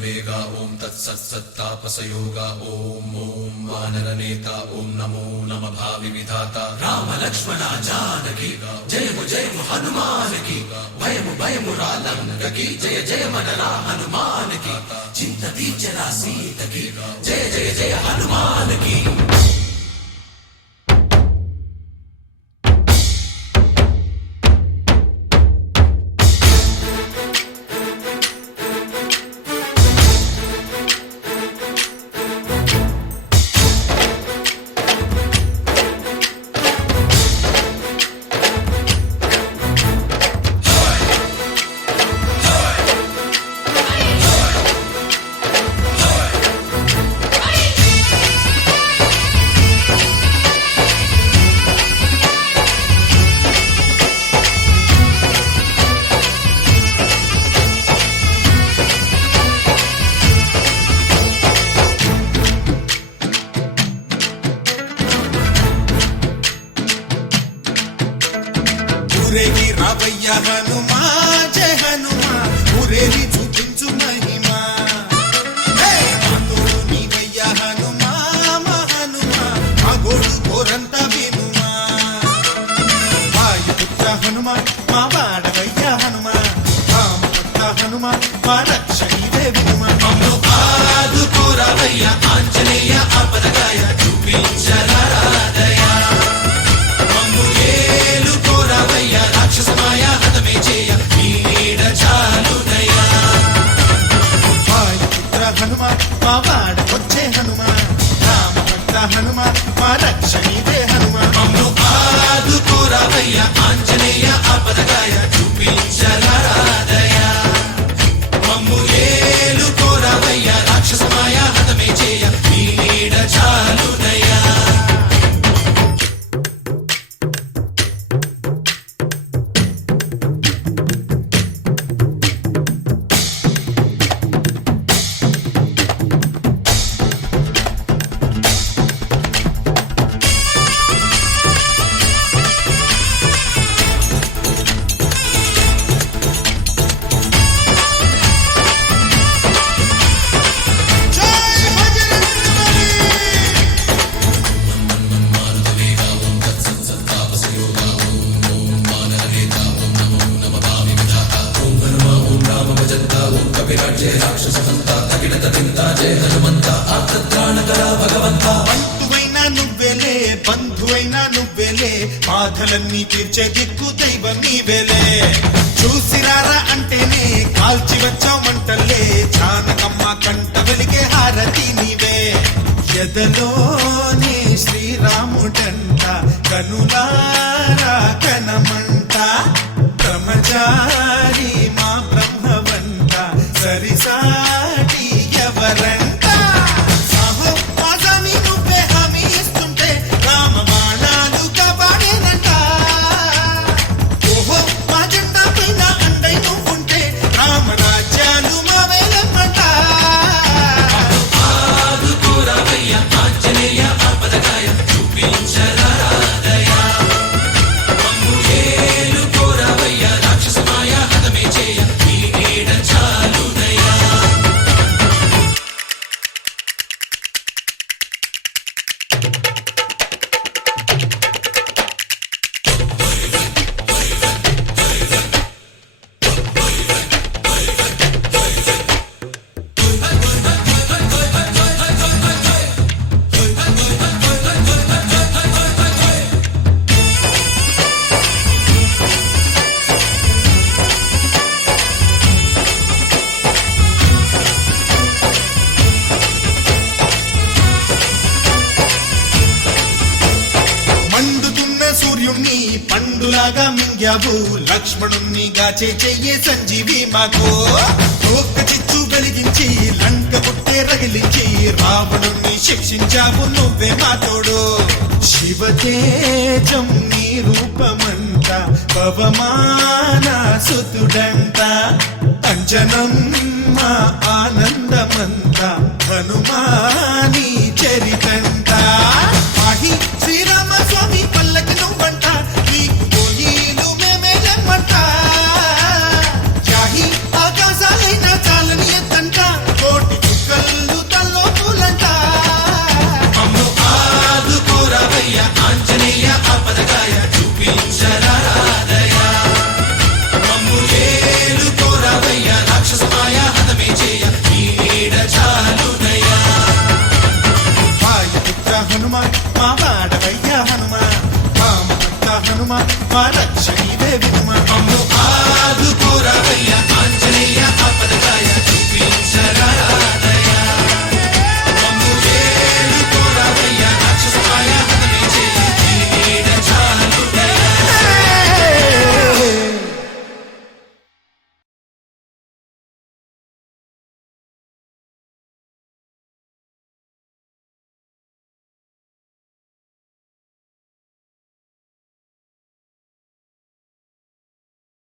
वेगा ओम तत्सत्तापसयोगा ओम ओम वानरनेता ओम नमो नमः भावि विधाता राम लक्ष्मण जानकी जय हनुमान की भयमु रालंक की जय जय मनरा हनुमान की चिंतती चला सीत की जय जय हनुमान की। ఊరేగి రావయ్య హనుమా జయ హనుమా ఊరేగి చూపించు మహిమా తోడు నీవయ్య హనుమా మా హనుమా మా గోడు కోరంత వినుమా వాయుపుత్ర హనుమా మా వాడవయ్య హనుమా రామపుత్ర హనుమా మా రక్షణివే వినుమా మమ్ము ఆదుకోరావయ్య ఆంజనేయ ఆపదగాయ చూపించరాదయ రాక్షసమాయా హతమే చేయ నీడ చాలుదయా వాయుపుత్ర హనుమా మా వాడ వచ్చే హనుమా రామభక్త హనుమా మా రక్షణిదే హనుమా మమ్ము ఆదుకోరావయ్య ఆంజనేయ ఆపదగాయ చూపించరాదయ మమ్ము ఏలుకోరావయ్య రాక్షసమాయా హతమే చేయ నీడ చాలుదయా। బంధువైనా నువ్వేలే బంధువైనా నువ్వేలే బాధలన్నీ తీర్చే దిక్కు దైవం నీవేలే చూసిరారా అంటేనే కాల్చి వచ్చామంటలే జానకమ్మ కంట వెలిగే హారతి నీవే ఎదలోనే శ్రీరాముడంట కనులారా కనమంట బ్రహ్మచారి మా బ్రహ్మవంట సరిసాటి ఎవరంట పండులాగా మింగావు లక్ష్మణుణ్ణి గాచే చెయ్యే సంజీవి మాకు ఒక్క చిచ్చు వెలిగించి లంక పుట్టే రగిలించి రావణుణ్ణి శిక్షించావు నువ్వే మా తోడు శివతేజం నీ రూపమంట పవమాన సుతుడంట అంజనం మా ఆనందమంత హనుమాని చరితంట శ్రీరామ స్వామి పల్లకి నువ్వంట నీకు పోయిలు మా రక్ష నీవే వినుమా అమ్ము ఆదుకోరావయ్య ఆంజనేయ ఆపదకాయ చూపించరాదయ